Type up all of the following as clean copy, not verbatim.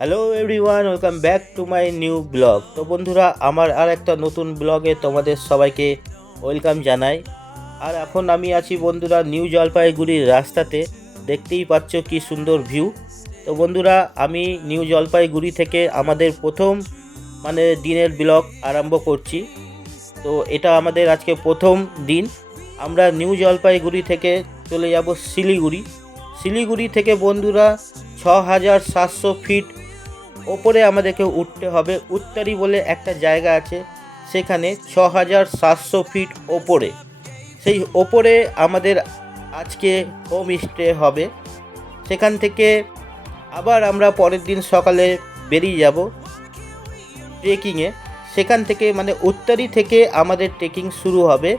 Hello everyone, welcome back to my new blog. তো বন্ধুরা, আমার আর একটা নতুন ব্লগে তোমাদের সবাইকে ওয়েলকাম জানাই। আর এখন আমি আছি বন্ধুরা নিউ জলপাইগুড়ির রাস্তাতে। দেখতেই পাচ্ছ কি সুন্দর ভিউ। তো বন্ধুরা, আমি নিউ জলপাইগুড়ি থেকে আমাদের প্রথম দিনের ব্লগ আরম্ভ করছি। তো এটা আমাদের আজকে প্রথম দিন। আমরা নিউ জলপাইগুড়ি থেকে চলে যাব শিলিগুড়ি। শিলিগুড়ি থেকে বন্ধুরা 6,700 ফিট ওপরে আমাদেরকে উঠতে হবে। উত্তরি বলে একটা জায়গা আছে, সেখানে 6,700 ফিট ওপরে। সেই ওপরে আমাদের আজকে হোম স্টে হবে। সেখান থেকে আবার আমরা পরের দিন সকালে বেরিয়ে যাব ট্রেকিংয়ে। সেখান থেকে উত্তরি থেকে আমাদের ট্রেকিং শুরু হবে।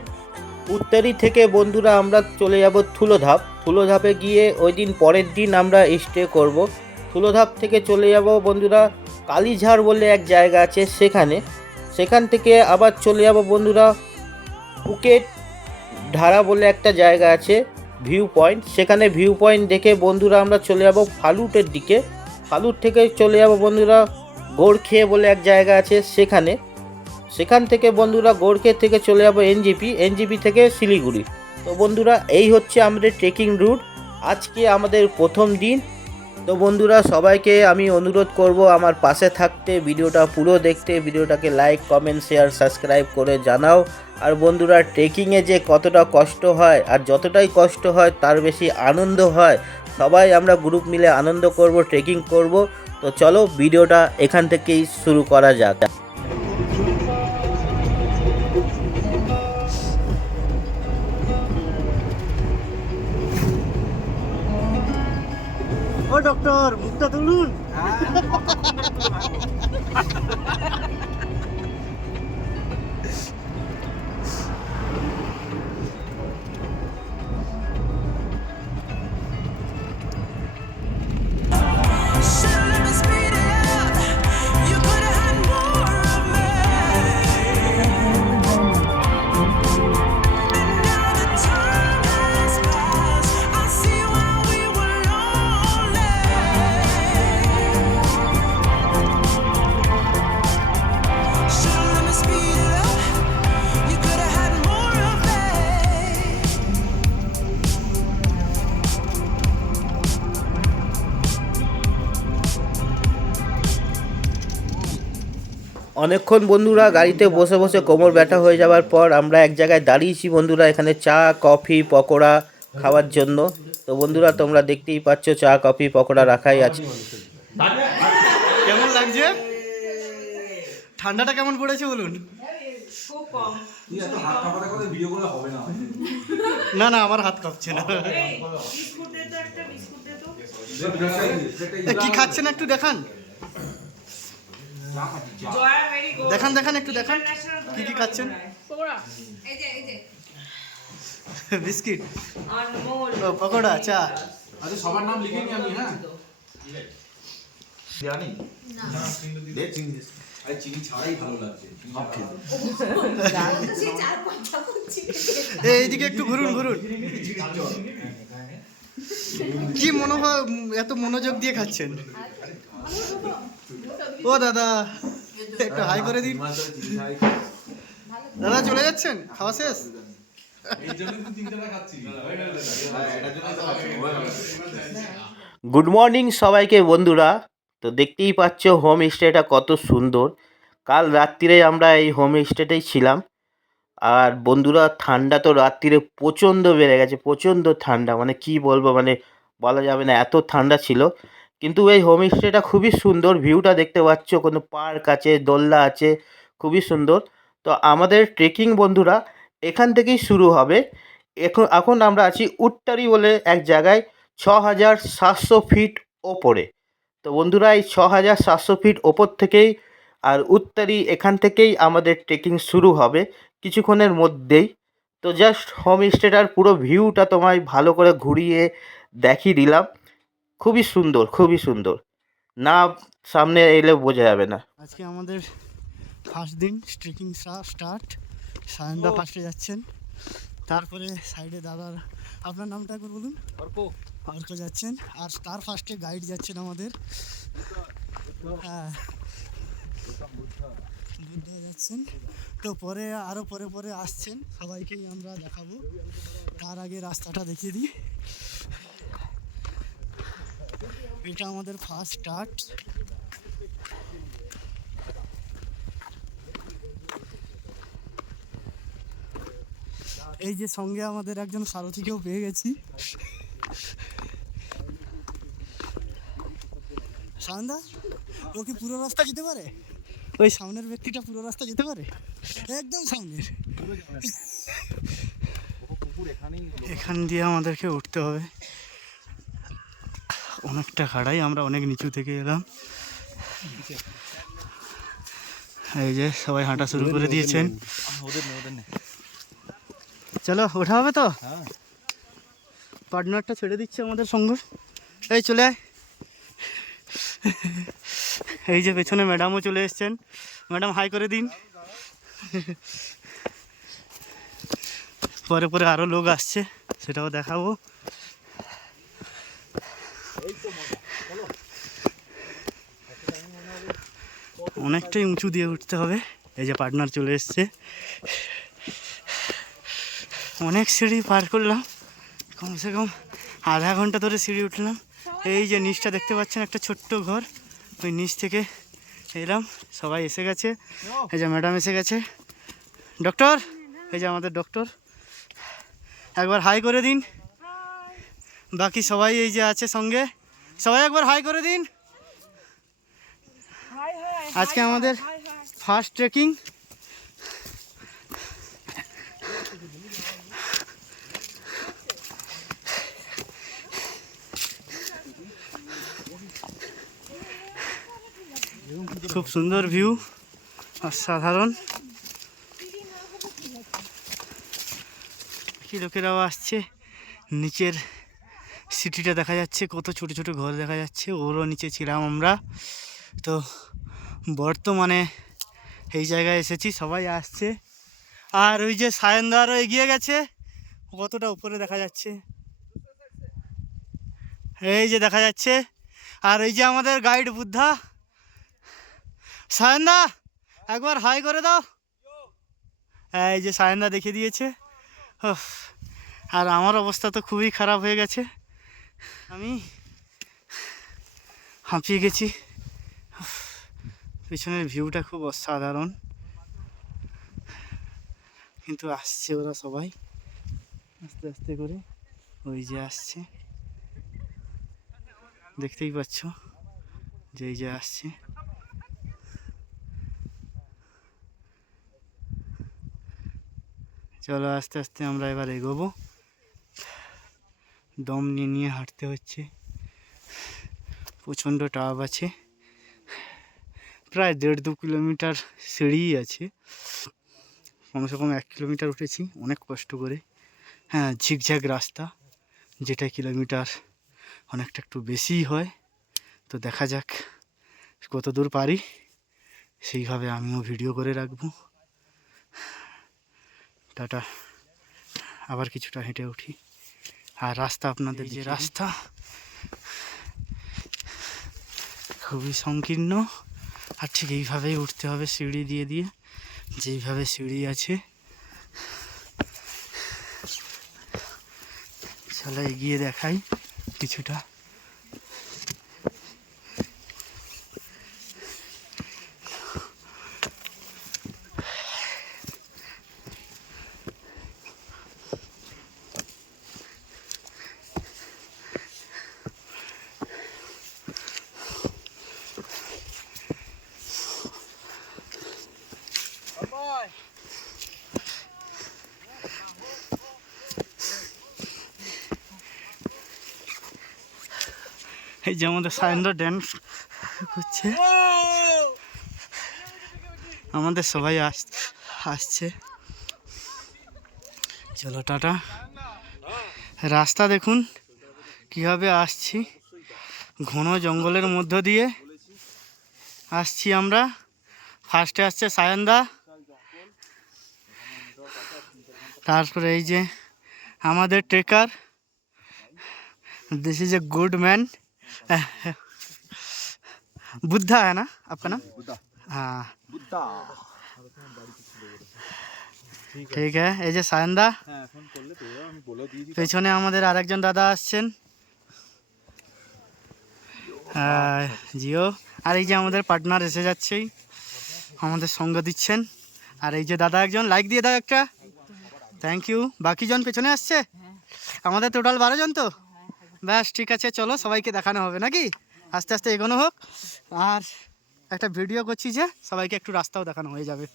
উত্তরি থেকে বন্ধুরা আমরা চলে যাব থুলোধাপ। থুলোধাপে গিয়ে ওই দিন পরের দিন আমরা স্টে করব। থুলোধাপ থেকে চলে যাব বন্ধুরা কালীঝাড় বলে এক জায়গা আছে সেখানে। সেখান থেকে আবার চলে যাব বন্ধুরা পুকেট ধারা বলে একটা জায়গা আছে, ভিউ পয়েন্ট। সেখানে ভিউ পয়েন্ট দেখে বন্ধুরা আমরা চলে যাব ফালুটের দিকে। ফালুট থেকে চলে যাব বন্ধুরা গোরখে বলে এক জায়গা আছে সেখানে। সেখান থেকে বন্ধুরা গোরখে থেকে চলে যাব এনজিপি থেকে শিলিগুড়ি। তো বন্ধুরা, এই হচ্ছে আমাদের ট্রেকিং রুট। আজকে আমাদের প্রথম দিন। তো বন্ধুরা, সবাইকে আমি অনুরোধ করব আমার পাশে থাকতে, ভিডিওটা পুরো দেখতে, ভিডিওটাকে লাইক কমেন্ট শেয়ার সাবস্ক্রাইব করে জানাও। আর বন্ধুরা, ট্রেকিংয়ে যে কতটা কষ্ট হয়, আর যতটাই কষ্ট হয় তার বেশি আনন্দ হয়। সবাই আমরা গ্রুপ মিলে আনন্দ করব, ট্রেকিং করব। তো চলো ভিডিওটা এখান থেকেই শুরু করা যাক। ও ডক্টর, মুখটা তুলুন। অনেকক্ষণ বন্ধুরা গাড়িতে বসে বসে কোমর ব্যথা হয়ে যাওয়ার পর আমরা এক জায়গায় দাঁড়িয়েছি বন্ধুরা, এখানে চা কফি পকোড়া খাওয়ার জন্য। তো বন্ধুরা, তোমরা দেখতেই পাচ্ছ চা কফি পকোড়া রাখাই আছে। কেমন লাগছে? ঠান্ডাটা কেমন পড়েছে বলুন? না না, আমার হাত কাঁপছে না। কি খাচ্ছেন একটু দেখান, দেখান দেখান একটু দেখান কি কি খাচ্ছেন। বিস্কিট, পকোড়া, চা। আচ্ছা, সবার নাম লিখে নি আমি। হ্যাঁ, জানি না চিনি ছাড়াই ভালো লাগছে। এইদিকে একটু ঘুরুন ঘুরুন। কি মনোভাব, এত মনোযোগ দিয়ে খাচ্ছেন? ও দাদা, একটু হাই করে দিন। দাদা চলে যাচ্ছেন, খাওয়া শেষ? গুড মর্নিং সবাইকে বন্ধুরা। তো দেখতেই পাচ্ছ হোম স্টেটা কত সুন্দর। কাল রাত্রিরে আমরা এই হোম স্টেতেই ছিলাম। আর বন্ধুরা, ঠান্ডা তো রাত্রিরে প্রচণ্ড বেড়ে গেছে, প্রচণ্ড ঠান্ডা, কি বলবো, বলা যাবে না, এত ঠান্ডা ছিল। কিন্তু এই হোম স্টেটা খুবই সুন্দর, ভিউটা দেখতে পাচ্ছ, কোনো পার্ক আছে, দোলনা আছে, খুবই সুন্দর। তো আমাদের ট্রেকিং বন্ধুরা এখান থেকেই শুরু হবে। এখন আমরা আছি উত্তরি বলে এক জায়গায় 6,700 ফিট ওপরে। তো বন্ধুরা, এই 6,700 ফিট ওপর থেকেই আর উত্তরি এখান থেকেই আমাদের ট্রেকিং শুরু হবে কিছুক্ষণের মধ্যেই। তো জাস্ট হোম স্টেটার পুরো ভিউটা তোমায় ভালো করে ঘুরিয়ে দেখিয়ে দিলাম। খুবই সুন্দর, খুবই সুন্দর, না সামনে এলে বোঝা যাবে না। আজকে আমাদের ফার্স্ট দিন, ট্রেকিং স্টার্ট। সায়নদা ফার্স্টে যাচ্ছেন, তারপরে সাইডে দাদার, আপনার নামটা একবার বলুন। অর্ক যাচ্ছেন, আর তার ফার্স্টে গাইড যাচ্ছেন আমাদের হ্যাঁ বুদ্ধা যাচ্ছেন। তো পরে আরও পরে পরে আসছেন, সবাইকেই আমরা দেখাবো। তার আগে রাস্তাটা দেখিয়ে দিই। এটা আমাদের ফার্স্ট স্টার্ট। এই যে সঙ্গে আমাদের একজন সারথিকেও পেয়ে গেছি। সায়নদা, ও কি পুরো রাস্তা যেতে পারে? ওই সামনের ব্যক্তিটা পুরো রাস্তা যেতে পারে? একদম সামনের। এখান দিয়ে আমাদেরকে উঠতে হবে, অনেকটা খাড়াই, আমরা অনেক নিচু থেকে এলাম। এই যে সবাই হাঁটা শুরু করে দিয়েছেন। চলো ওঠা হবে তো। পার্টনারটা ছেড়ে দিচ্ছে আমাদের সঙ্গে, এই চলে আয়। এই যে পেছনে ম্যাডামও চলে এসছেন, ম্যাডাম হাই করে দিন। পরে পরে আরও লোক আসছে, সেটাও দেখাবো। অনেকটাই উঁচু দিয়ে উঠতে হবে। এই যে পার্টনার চলে এসছে। অনেক সিঁড়ি পার করলাম, কমসে কম আধা ঘন্টা ধরে সিঁড়ি উঠলাম। এই যে নিচটা দেখতে পাচ্ছেন, একটা ছোট্ট ঘর, ওই নিচ থেকে এলাম। সবাই এসে গেছে, এই যে ম্যাডাম এসে গেছে, ডক্টর, এই যে আমাদের ডক্টর, একবার হাই করে দিন। বাকি সবাই এই যে আছে সঙ্গে, সবাই একবার হাই করে দিন। আজকে আমাদের ফার্স্ট ট্রেকিং। খুব সুন্দর ভিউ, অসাধারণ। কি লোকেরাও আসছে, নিচের সিটিটা দেখা যাচ্ছে, কত ছোট ছোট ঘর দেখা যাচ্ছে, ওরও নিচে ছিলাম আমরা। তো বর্তমানে এই জায়গায় এসেছি, সবাই আসছে। আর ওই যে সায়নদারও এগিয়ে গেছে, কতটা উপরে দেখা যাচ্ছে, এই যে দেখা যাচ্ছে। আর এই যে আমাদের গাইড বুদ্ধা। সায়নদা একবার হাই করে দাও। এই যে সায়নদা দেখিয়ে দিয়েছে। আর আমার অবস্থা তো খুবই খারাপ হয়ে গেছে, আমি হাঁপিয়ে গেছি। পেছনের ভিউটা খুব অসাধারণ, কিন্তু আসছে ওরা সবাই আস্তে আস্তে করে, ওই যে আসছে, দেখতেই পাচ্ছ যে এই যে আসছে। চলো আস্তে আস্তে আমরা এবার এগোবো। দম নিয়ে নিয়ে হাঁটতে হচ্ছে, প্রচণ্ড টাপ আছে। প্রায় 1.5-2 কিলোমিটার সিঁড়ি আছে, কমসে কম 1 কিলোমিটার উঠেছি অনেক কষ্ট করে। হ্যাঁ, ঝিকঝ্যাক রাস্তা, যেটা কিলোমিটার অনেকটা একটু বেশিই হয়। তো দেখা যাক কত দূর পারি, সেইভাবে আমিও ভিডিও করে রাখবো। টাটা, আবার কিছুটা হেঁটে উঠি। আর রাস্তা আপনাদের, যে রাস্তা খুবই সংকীর্ণ, আর ঠিক এইভাবেই উঠতে হবে সিঁড়ি দিয়ে দিয়ে, যেইভাবে সিঁড়ি আছে। চলো এগিয়ে দেখাই কিছুটা। এই যে আমাদের সায়নদা ড্যান্স করছে, আমাদের সবাই আসছে। চলো টাটা। রাস্তা দেখুন কীভাবে আসছি, ঘন জঙ্গলের মধ্য দিয়ে আসছি আমরা। ফার্স্টে আসছে সায়নদা, তারপরে এই যে আমাদের trekker, this is a good man. Buddha है ना आपका नाम? हाँ ঠিক আছে। এই যে সায়নদা, পেছনে আমাদের আরেকজন দাদা আসছেন, জিও। আর এই যে আমাদের পার্টনার এসে যাচ্ছেই, আমাদের সঙ্গ দিচ্ছেন। আর এই যে দাদা একজন, লাইক দিয়ে দাও একটা, থ্যাংক ইউ। বাকি জন পেছনে আসছে, আমাদের টোটাল 12 জন তো। ব্যাস ঠিক আছে, চলো সবাইকে দেখানো হবে নাকি, আস্তে আস্তে এগোনো হোক। আর একটা ভিডিও করছি যে সবাইকে একটু রাস্তাও দেখানো হয়ে যাবে।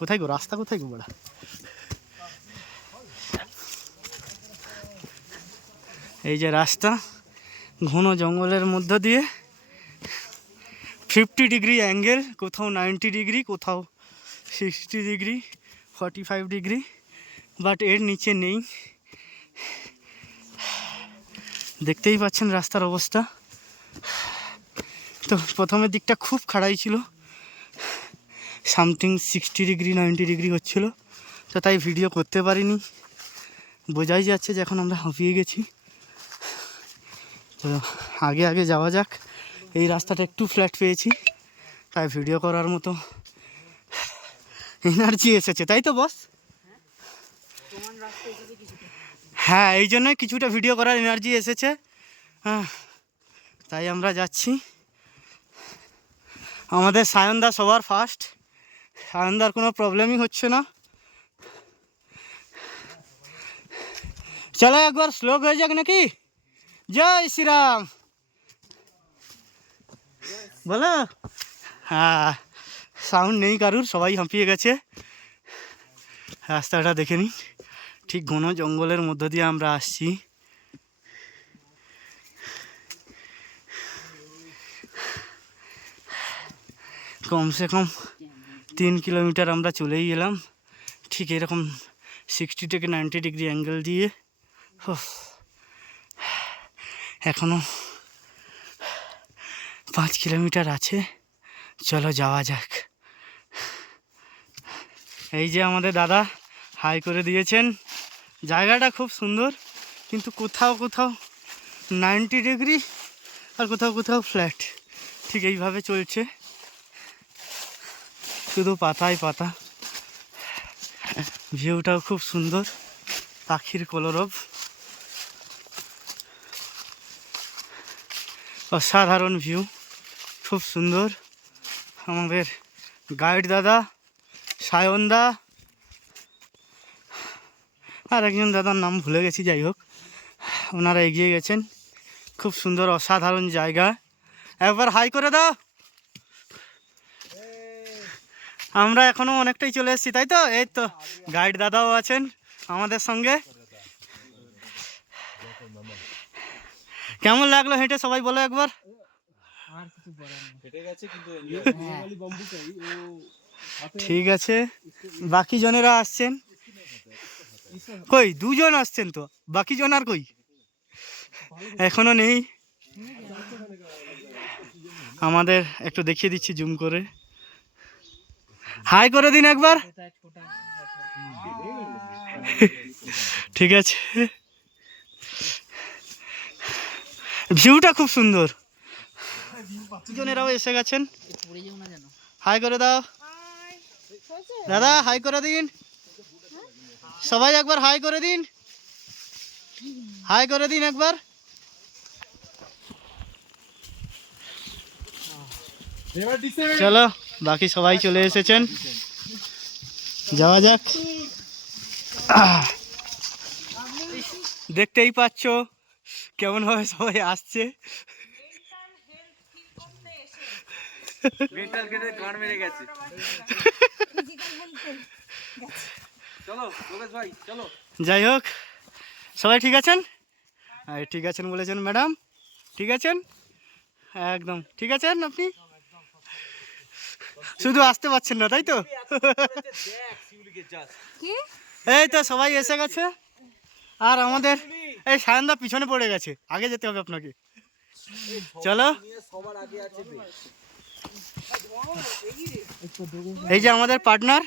কোথায় গো রাস্তা, কোথায় গো বড়া? এই যে রাস্তা, ঘন জঙ্গলের মধ্য দিয়ে 50 ডিগ্রি অ্যাঙ্গেল, কোথাও 90 ডিগ্রি, কোথাও 60 ডিগ্রি, 45 ডিগ্রি, বাট এর নিচে নেই। দেখতেই পাচ্ছেন রাস্তার অবস্থা। তো প্রথমের দিকটা খুব খাড়াই ছিল, সামথিং 60 ডিগ্রি 90 ডিগ্রি হচ্ছিল, তো তাই ভিডিও করতে পারিনি। বোঝাই যাচ্ছে যে এখন আমরা হাঁপিয়ে গেছি। তো আগে আগে যাওয়া যাক। এই রাস্তাটা একটু ফ্ল্যাট পেয়েছি, তাই ভিডিও করার মতো এনার্জি এসেছে, তাই তো বস? হ্যাঁ, এই জন্যই কিছুটা ভিডিও করার এনার্জি এসেছে। হ্যাঁ, তাই আমরা যাচ্ছি। আমাদের সায়নদা সবার ফার্স্ট, সায়নদার কোনো প্রবলেমই হচ্ছে না। চলো একবার স্লো হয়ে যাক নাকি? জয় শ্রীরাম বলো। হ্যাঁ, সাউন্ড নেই কারুর, সবাই হাঁপিয়ে গেছে। রাস্তাটা দেখে নিন, ঠিক ঘন জঙ্গলের মধ্য দিয়ে আমরা আসছি। কমসে কম 3 কিলোমিটার আমরা চলেই এলাম, ঠিক এরকম 60 থেকে 90 ডিগ্রি অ্যাঙ্গেল দিয়ে। এখনও 5 কিলোমিটার আছে, চলো যাওয়া যাক। এই যে আমাদের দাদা হাই করে দিয়েছেন। জায়গাটা খুব সুন্দর, কিন্তু কোথাও কোথাও 90 ডিগ্রি আর কোথাও কোথাও ফ্ল্যাট, ঠিক এইভাবে চলছে, শুধু পাতায় পাতা। ভিউটাও খুব সুন্দর, পাখির কলরব, অসাধারণ ভিউ, খুব সুন্দর। আমাদের গাইড দাদা সায়নদা, আর একজন দাদার নাম ভুলে গেছি, যাই হোক ওনারা এগিয়ে গেছেন। খুব সুন্দর অসাধারণ জায়গা, একবার হাই করে দাও। আমরা এখনো অনেকটাই চলে এসেছি, তাই তো? এই তো গাইড দাদাও আছেন আমাদের সঙ্গে। কেমন লাগলো হেঁটে, সবাই বলো একবার। ঠিক আছে, বাকি জনেরা আসছেন কই? 2 জন আসছেন তো, বাকি জন আর কই? এখনো নেই। আমাদের একটু দেখিয়ে দিচ্ছি জুম করে, হাই করে দিন একবার। ঠিক আছে, ভিউটা খুব সুন্দর। জনেরাও এসে গেছেন, হাই করে দাও দাদা, হাই করে দিন সবাই, একবার হাই করে দিন, হাই করে দিন একবার। চলো, বাকি সবাই চলে এসেছেন, যাওয়া যাক। দেখতেই পাচ্ছ কেমন ভাবে সবাই আসছে। যাই হোক, সবাই ঠিক আছেন? ঠিক আছেন বলেছেন ম্যাডাম, ঠিক আছেন, একদম ঠিক আছেন আপনি, শুধু আসতে পারছেন না, তাই তো? এই তো সবাই এসে গেছে, আর আমাদের এই সায়নদা পিছনে পড়ে গেছে, আগে যেতে হবে আপনাকে। চলো, এই যে আমাদের পার্টনার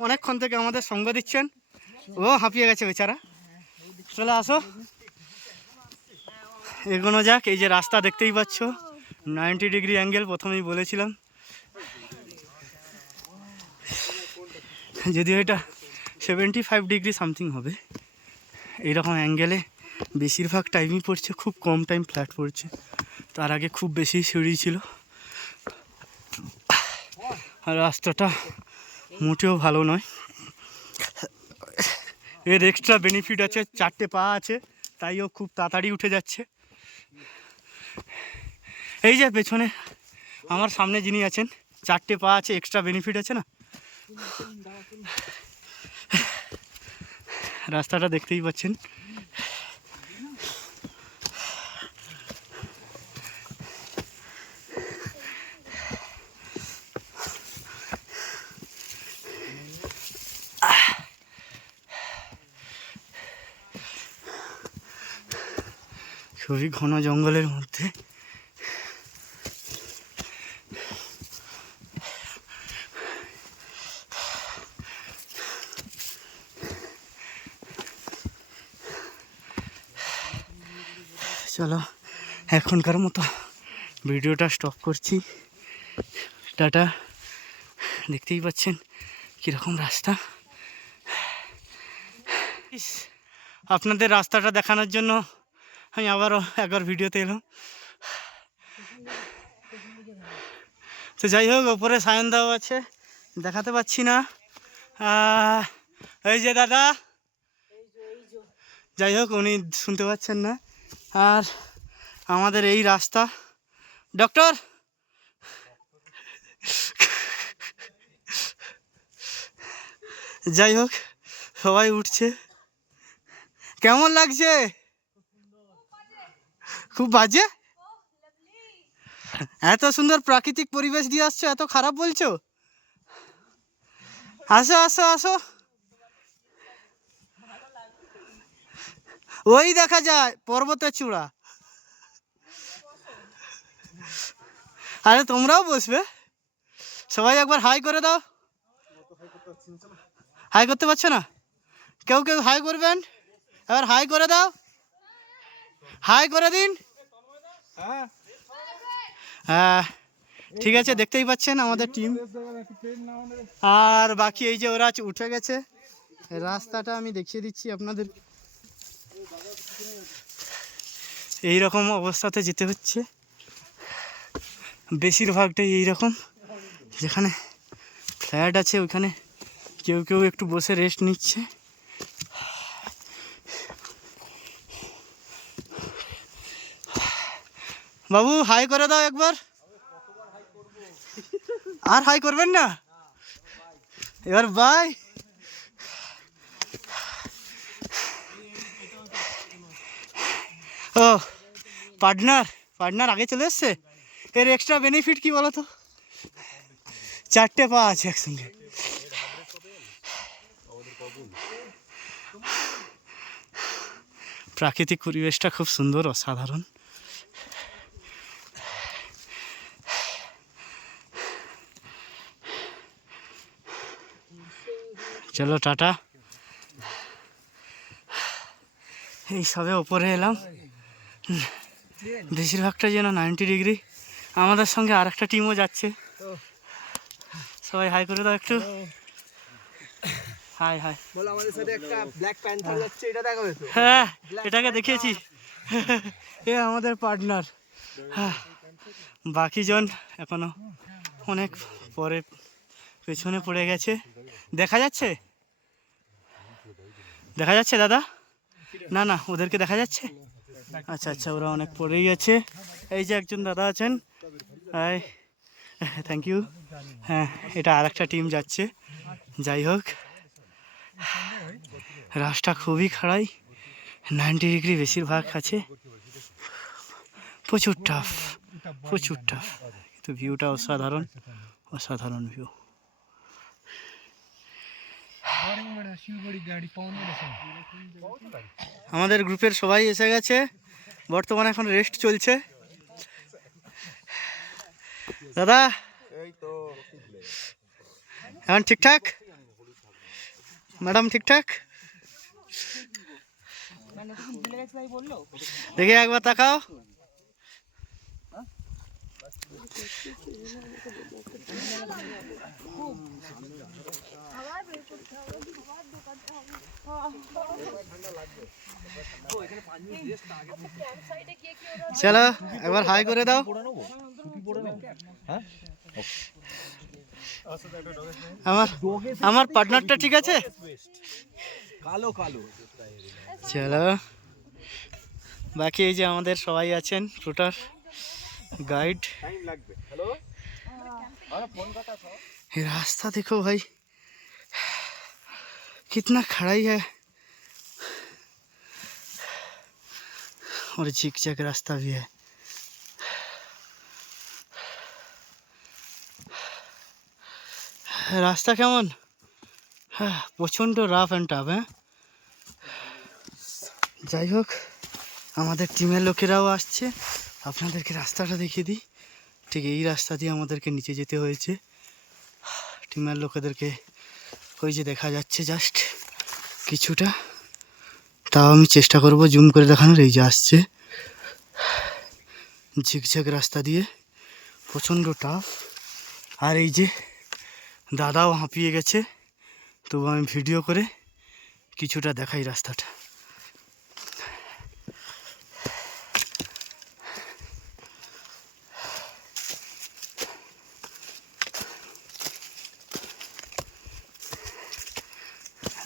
অনেকক্ষণ থেকে আমাদের সঙ্গ দিচ্ছেন, ও হাঁপিয়ে গেছে বেচারা। চলে আসো, এগোনো যাক। এই যে রাস্তা দেখতেই পাচ্ছ, 90 ডিগ্রি অ্যাঙ্গেল প্রথমেই বলেছিলাম, যদিও এটা 75 ডিগ্রি সামথিং হবে। এইরকম অ্যাঙ্গেলে বেশিরভাগ টাইমই পড়ছে, খুব কম টাইম ফ্ল্যাট পড়ছে। তার আগে খুব বেশি সিঁড়ি ছিল, আর রাস্তাটা মোটেও ভালো নয়। এর এক্সট্রা বেনিফিট আছে, 4টে পা আছে, তাই ও খুব তাড়াতাড়ি উঠে যাচ্ছে। এই যে পেছনে আমার সামনে যিনি আছেন, 4টে পা আছে, এক্সট্রা বেনিফিট আছে না। রাস্তাটা দেখতেই পাচ্ছেন। খুবই ঘন জঙ্গলের মধ্যে। চলো এখনকার মতো ভিডিওটা স্টপ করছি। টাটা। দেখতেই পাচ্ছেন কীরকম রাস্তা। আপনাদের রাস্তাটা দেখানোর জন্য আমি আবারও একবার ভিডিওতে এলাম। তো যাই হোক, ওপরে সায়ন দাও আছে, দেখাতে পাচ্ছি না। এই যে দাদা, যাই হোক উনি শুনতে পাচ্ছেন না। আর আমাদের এই রাস্তা, ডক্টর যাই হোক সবাই উঠছে। কেমন লাগছে? খুব বাজে? এত সুন্দর প্রাকৃতিক পরিবেশ দিয়ে আসছো, এত খারাপ বলছো? আসো আসো আসো, ওই দেখা যায় পর্বতের চূড়া। আরে তোমরাও বসবে, সবাই একবার হাই করে দাও। হাই করতে পারছো না? কেউ কেউ হাই করবেন, এবার হাই করে দাও, হাই করে দিন। হ্যাঁ ঠিক আছে, দেখতেই পাচ্ছেন আমাদের টিম। আর বাকি এই যে ওরা উঠে গেছে। রাস্তাটা আমি দেখিয়ে দিচ্ছি আপনাদের। এই রকম অবস্থাতে যেতে হচ্ছে, বেশিরভাগটাই এইরকম। যেখানে ফ্ল্যাট আছে ওইখানে কেউ কেউ একটু বসে রেস্ট নিচ্ছে। বাবু হাই করে দাও একবার। আর হাই করবেন না? এবার বাই। ও পার্টনার আগে চলে এসছে। এর এক্সট্রা বেনিফিট কি বলো তো? 4টে পা আছে একসঙ্গে। প্রাকৃতিক পরিবেশটা খুব সুন্দর, অসাধারণ। চলো টাটা। এই সবে ওপরে এলাম, বেশিরভাগটা যেন 90 ডিগ্রি। আমাদের সঙ্গে আর একটা টিমও যাচ্ছে, সবাই হাই করে দাও একটু। হাই হাই বলো, আমাদের সাথে একটা ব্ল্যাক প্যান্থার যাচ্ছে, এটা দেখাবে তো? হ্যাঁ এটাকে দেখিয়েছি, এ আমাদের পার্টনার। হ্যাঁ বাকিজন এখনো অনেক পরে পেছনে পড়ে গেছে। দেখা যাচ্ছে দাদা? না না, ওদেরকে দেখা যাচ্ছে। আচ্ছা আচ্ছা, ওরা অনেক পরেই আছে। এই যে একজন দাদা আছেন, হাই, থ্যাংক ইউ। হ্যাঁ এটা আর একটা টিম যাচ্ছে। যাই হোক রাস্তা খুবই খাড়াই, 90 ডিগ্রি বেশিরভাগ আছে, প্রচুর টাফ। কিন্তু ভিউটা অসাধারণ ভিউ। আমাদের গ্রুপের সবাই এসে গেছে, বর্তমানে এখন রেস্ট চলছে। দাদা এখন ঠিকঠাক? ম্যাডাম ঠিকঠাক? দেখি একবার তাকাও। চলো একবার হাই করে দাও। আমার আমার পার্টনারটা ঠিক আছে? কালো কালো চলো বাকি এই যে আমাদের সবাই আছেন, ট্যুটার गाइड। टाइम লাগবে। হ্যালো फोन करता था। ये रास्ता देखो भाई कितना खड़ाई है और झिकझैक रास्ता भी है। রাস্তা কেমন? হ্যাঁ প্রচণ্ড রাফ অ্যান্ড টাফ। হ্যাঁ যাই হোক আমাদের টিমের লোকেরাও আসছে, আপনাদেরকে রাস্তাটা দেখিয়ে দিই। ঠিক এই রাস্তা দিয়ে আমাদেরকে নিচে যেতে হয়েছে। টিমের লোকেদেরকে ওই যে দেখা যাচ্ছে জাস্ট কিছুটা, তাও আমি চেষ্টা করব জুম করে দেখানোর। এই যে আসছে ঝিকঝ্যাক রাস্তা দিয়ে, প্রচণ্ড টাফ। আর এই যে দাদাও হাঁপিয়ে গেছে, তবু আমি ভিডিও করে কিছুটা দেখাই রাস্তাটা।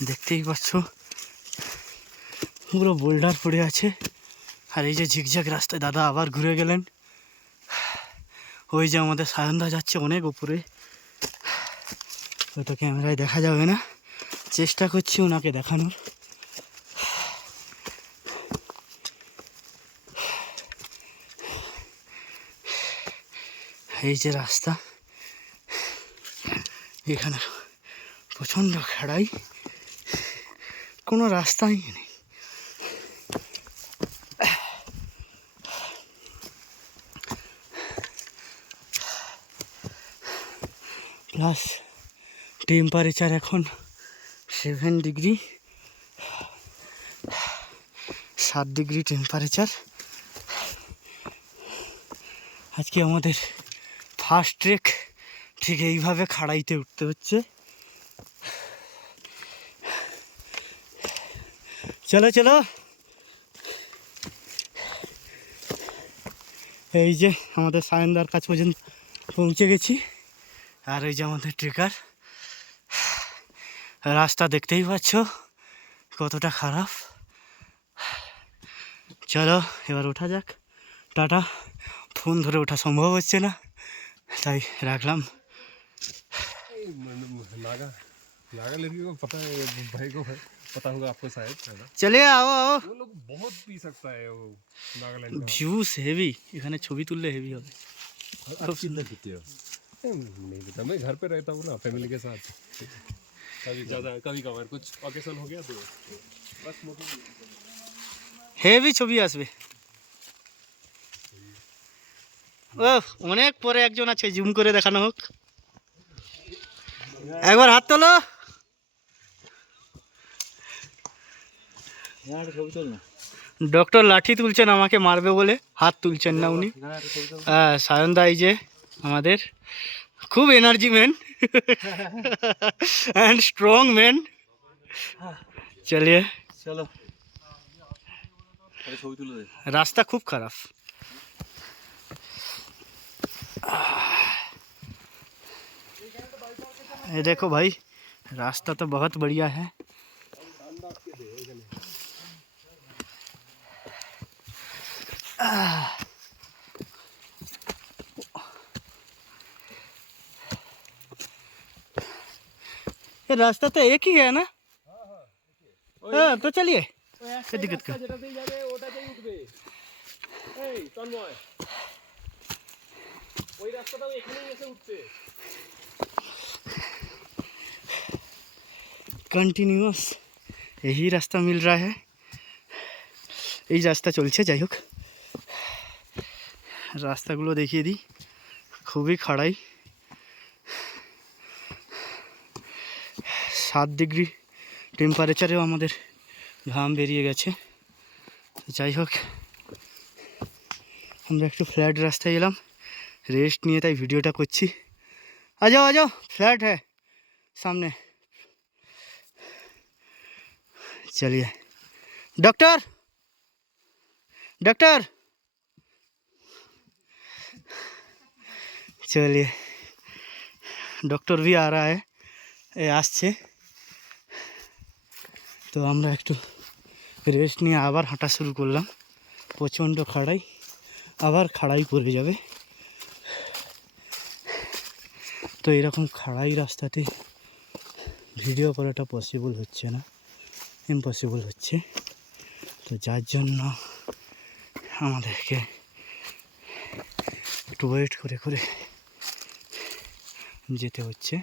দেখতেই পাচ্ছ পুরো বোল্ডার পড়ে আছে। আর এই যে ঝিকঝ্যাক রাস্তায় দাদা আবার ঘুরে গেলেন। ওই যে আমাদের সায়নদা যাচ্ছে অনেক উপরে, ওটা ক্যামেরায় দেখা যাবে না, চেষ্টা করছি ওনাকে দেখানোর। এই যে রাস্তা, এখানে প্রচণ্ড খাড়াই, কোনো রাস্তাই নেই। প্লাস টেম্পারেচার এখন 7 ডিগ্রি, 7 ডিগ্রি টেম্পারেচার। আজকে আমাদের ফার্স্ট ট্রেক ঠিক এইভাবে খাড়াইতে উঠতে হচ্ছে। চলো চলো, এই যে আমাদের সায়নদার কাছ পর্যন্ত পৌঁছে গেছি। আর এই যে আমাদের ট্রেকার, রাস্তা দেখতেই পাচ্ছ কতটা খারাপ। চলো এবার ওঠা যাক। টাটা। ফোন ধরে ওঠা সম্ভব হচ্ছে না, তাই রাখলাম। नागा नागा लड़की को पता है, भाई को पता होगा आपको शायद, है ना? চলে आओ आओ। वो लोग बहुत पी सकता है वो नागालैंड का। ভিউস হেভি, এখানে ছবি তুললে হেভি হবে। आप कितना पीते हो? नहीं पता, मैं घर पे रहता हूँ ना फैमिली के साथ। कभी ज़्यादा कभी कभार कुछ ओकेशन हो गया तो बस स्मोकिंग। হেভি ছবি আসবে। ও অনেক পরে একজন আছে, জুম করে দেখানো হোক। একবার হাত তোলো। ডক্টর লাঠি তুলছেন আমাকে মারবে বলে, হাত তুলছেন না উনি। সায়নদা এই যে আমাদের খুব energy man and strong man. চলিয়ে চলো, রাস্তা খুব খারাপ। ये देखो भाई रास्ता तो बहुत बढ़िया है। ये रास्ता तो एक ही है ना? हाँ तो चलिए। क्या दिक्कत का? कंटिन्यूअस यही रास्ता मिल रहा है, এই রাস্তা চলছে। যাই হোক রাস্তাগুলো দেখিয়ে দিই, খুবই খাড়াই। 7 ডিগ্রি টেম্পারেচারেও আমাদের ঘাম বেরিয়ে গেছে। যাই হোক আমরা একটু ফ্ল্যাট রাস্তায় এলাম, রেস্ট নিয়ে তাই ভিডিওটা করছি। आ जाओ फ्लैट है सामने। चलिए डॉक्टर डॉक्टर चलिए डॉक्टर भी आ रहा है, ए আসছে। তো আমরা একটু রেস্ট নিয়ে আবার হাঁটা শুরু করলাম। প্রচণ্ড খাড়াই, আবার খাড়াই পড়ে যাবে। তো এরকম খাড়াই রাস্তাতে ভিডিও করাটা পসিবল হচ্ছে না, ইম্পসিবল হচ্ছে। তো যার জন্য আমাদেরকে একটু ওয়েট করে করে যেতে হচ্ছে।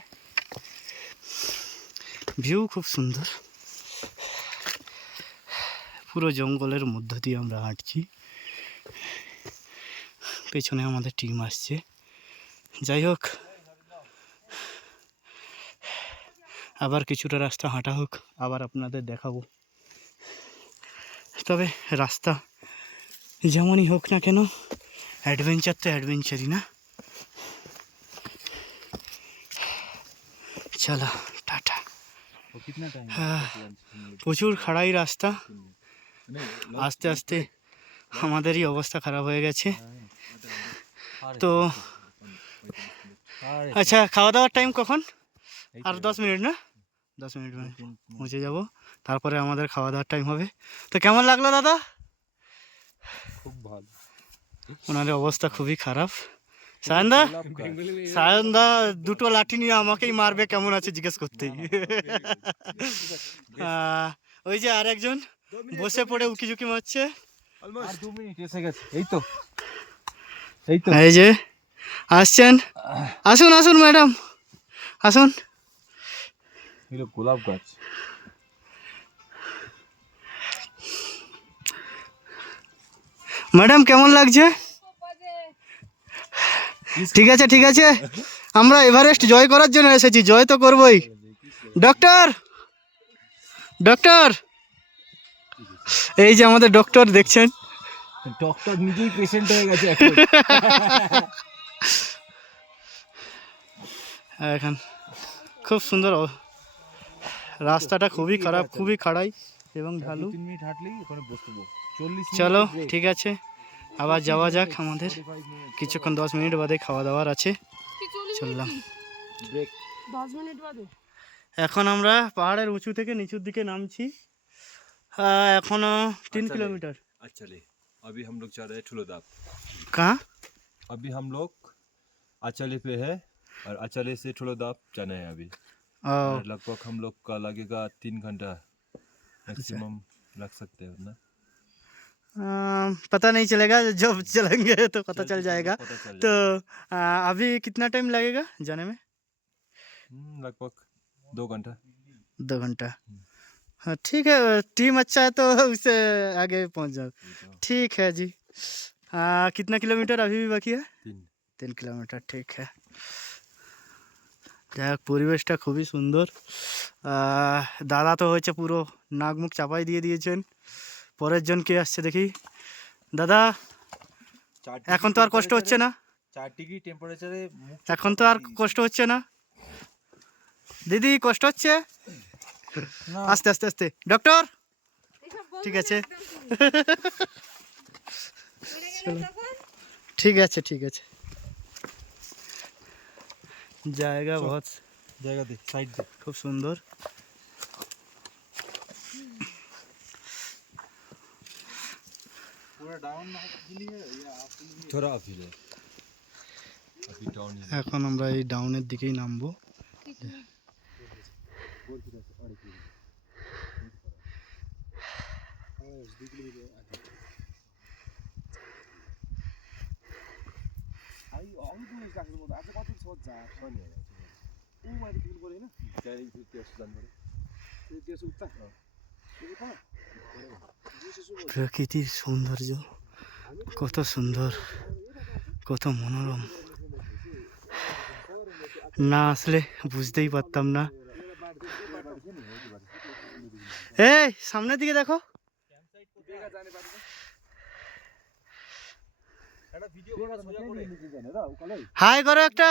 ভিউ খুব সুন্দর, পুরো জঙ্গলের মধ্য দিয়ে আমরা হাঁটছি। পেছনে আমাদের টিম আসছে। যাই হোক, আবার কিছুটা রাস্তা হাঁটা হোক, আবার আপনাদের দেখাবো। তবে রাস্তা যেমনই হোক না কেন, অ্যাডভেঞ্চার তো অ্যাডভেঞ্চারই না। চলো টাটা। প্রচুর খাড়াই রাস্তা, আস্তে আস্তে আমাদেরই অবস্থা খারাপ হয়ে গেছে। তো আচ্ছা, খাওয়া দাওয়ার টাইম কখন? আর 10 মিনিট না, 10 মিনিট পৌঁছে যাব, তারপরে আমাদের খাওয়া দাওয়ার টাইম হবে। তো কেমন লাগলো দাদা? খুব ভালো। ওনার অবস্থা খুবই খারাপ। সায়নদা, সায়নদা দুটো লাঠি নিয়ে আমাকেই মারবে কেমন আছে জিজ্ঞেস করতেই। ওই যে আরেকজন বসে পড়ে উকি ঝুঁকি মারছে। আর 2 মিনিট এসে গেছে। এই তো এই যে আসছেন, আসুন আসুন ম্যাডাম আসুন। এগুলো গোলাপ গাছ। ম্যাডাম কেমন লাগছে? ঠিক আছে ঠিক আছে, আমরা এভারেস্ট জয় করার জন্য এসেছি, জয় তো করবই। ডক্টর ডক্টর, এই যে আমাদের ডক্টর দেখছেন, ডক্টর নিজেই পেশেন্ট হয়ে গেছে এখন। এখন খুব সুন্দর রাস্তাটা, খুবই খারাপ, খুবই খাড়াই এবং ঢালু। 3 মিনিট হাঁটলেই ওখানে বসবো। 40 মিনিট চলো ঠিক আছে, আবার যাওয়া যাক। আমাদের কিছুক্ষণ 10 মিনিট বাদে খাওয়া দাওয়ার আছে, চললাম। ব্রেক 10 মিনিট বাদে। এখন আমরা পাহাড়ের উঁচু থেকে নিচুর দিকে নামছি। এখনো 3 किलोमीटर। अच्छा ले, अभी हम लोग जा रहे हैं ठुलोदाप। कहाँ? अभी हम लोग अचाले पे है और अचाले से ठुलोदाप जाना है अभी। ओ, और लगभग हम लोग का लगेगा 3 घंटा मैक्सिमम लग सकते हैं ना। पता नहीं चलेगा, जब चलेंगे तो पता चल जाएगा। पता चल तो अभी कितना टाइम लगेगा जाने में? लगभग 2 घंटा। 2 घंटा। हाँ ठीक है, टीम अच्छा है तो उससे आगे पहुंच जाओ। ठीक है जी। कितना किलोमीटर अभी भी बाकी है? 3 किलोमीटर। ठीक है। যাই হোক, পরিবেশটা খুবই সুন্দর। দাদা তো হচ্ছে পুরো নাক মুখ চাপাই দিয়ে দিয়েছেন। পরের জন কে আসছে দেখি। দাদা এখন তো আর কষ্ট হচ্ছে না? 4 ডিগ্রি টেম্পারেচারে এখন তো আর কষ্ট হচ্ছে না? দিদি কষ্ট হচ্ছে? আস্তে আস্তে আস্তে। ডক্টর ঠিক আছে, ঠিক আছে ঠিক আছে। জায়গা বহুত, জায়গা দে, সাইড দে। খুব সুন্দর। पूरा डाउन हिल है या अप हिल है? थोड़ा अप हिल है, अभी डाउन हिल है। এখন আমরা এই ডাউনের দিকেই নামবো। आई अरू कुनै लाग्छ म त आज कति सोच जा छन् यार, ऊ मैले फिल गरेन त्यहाँ त्यस जानबाट त्यो त्यसो उता त्यो कहाँ প্রকৃতির সৌন্দর্য কত সুন্দর, কত মনোরম, না আসলে বুঝতেই পারতাম না। এই সামনের দিকে দেখো। হাই করো একটা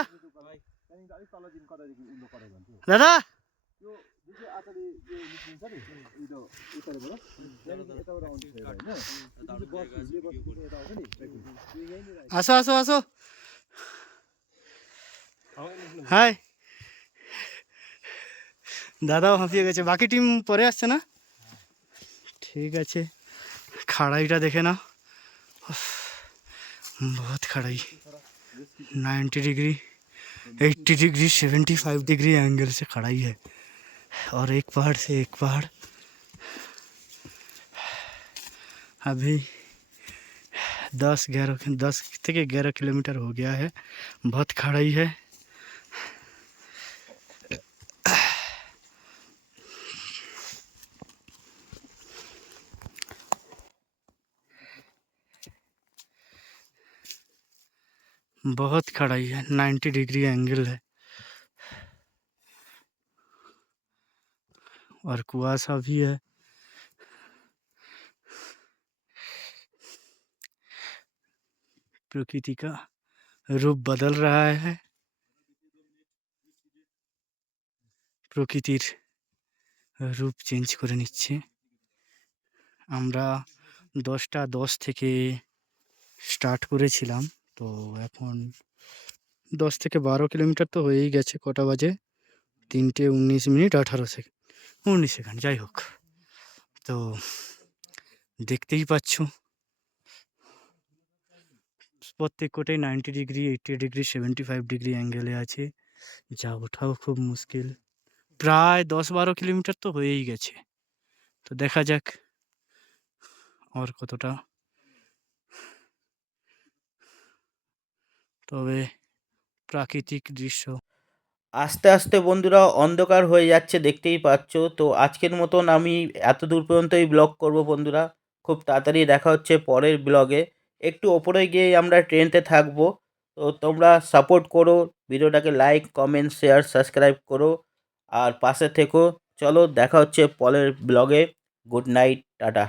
দাদা। আসো আসো আসো। হাই। দাদাও হাঁপিয়ে গেছে, বাকি টিম পরে আসছে না? ঠিক আছে, খাড়াইটা দেখে না, बहुत खड़ाई 90 डिग्री 80 डिग्री 75 डिग्री एंगल से खड़ाई है, और एक पहाड़ से एक पहाड़। अभी 10 থেকে 11 किलोमीटर हो गया है, बहुत खड़ाई है। बहुत खड़ाई है, 90 डिग्री एंगल है, और कुआसा भी है। प्रकृति का रूप बदल रहा है, প্রকৃতির রূপ চেঞ্জ করে নিচ্ছে। আমরা 10টা 10 থেকে স্টার্ট করেছিলাম, তো এখন 10 থেকে 12 কিলোমিটার তো হয়েই গেছে। কটা বাজে? 3:19 মিনিট 18 সেকেন্ড, 19 সেকেন্ড, যাই হোক। তো দেখতেই পাচ্ছ প্রত্যেক কোটাই 90 ডিগ্রি 80 ডিগ্রি 75 ডিগ্রি অ্যাঙ্গেলে আছে, যা ওঠাও খুব মুশকিল। প্রায় 10-12 কিলোমিটার তো হয়েই গেছে, তো দেখা যাক আর কতটা। তবে প্রাকৃতিক দৃশ্য আস্তে আস্তে বন্ধুরা অন্ধকার হয়ে যাচ্ছে, দেখতেই পাচ্ছ। তো আজকের মতন আমি এত দূর পর্যন্তই ব্লগ করব বন্ধুরা। খুব তাড়াতাড়ি দেখা হচ্ছে পরের ব্লগে। একটু ওপরে গিয়ে আমরা ট্রেনতে থাকবো। তো তোমরা সাপোর্ট করো, ভিডিওটাকে লাইক কমেন্ট শেয়ার সাবস্ক্রাইব করো, আর পাশে থেকো। চলো দেখা হচ্ছে পরের ব্লগে। Good night, tata.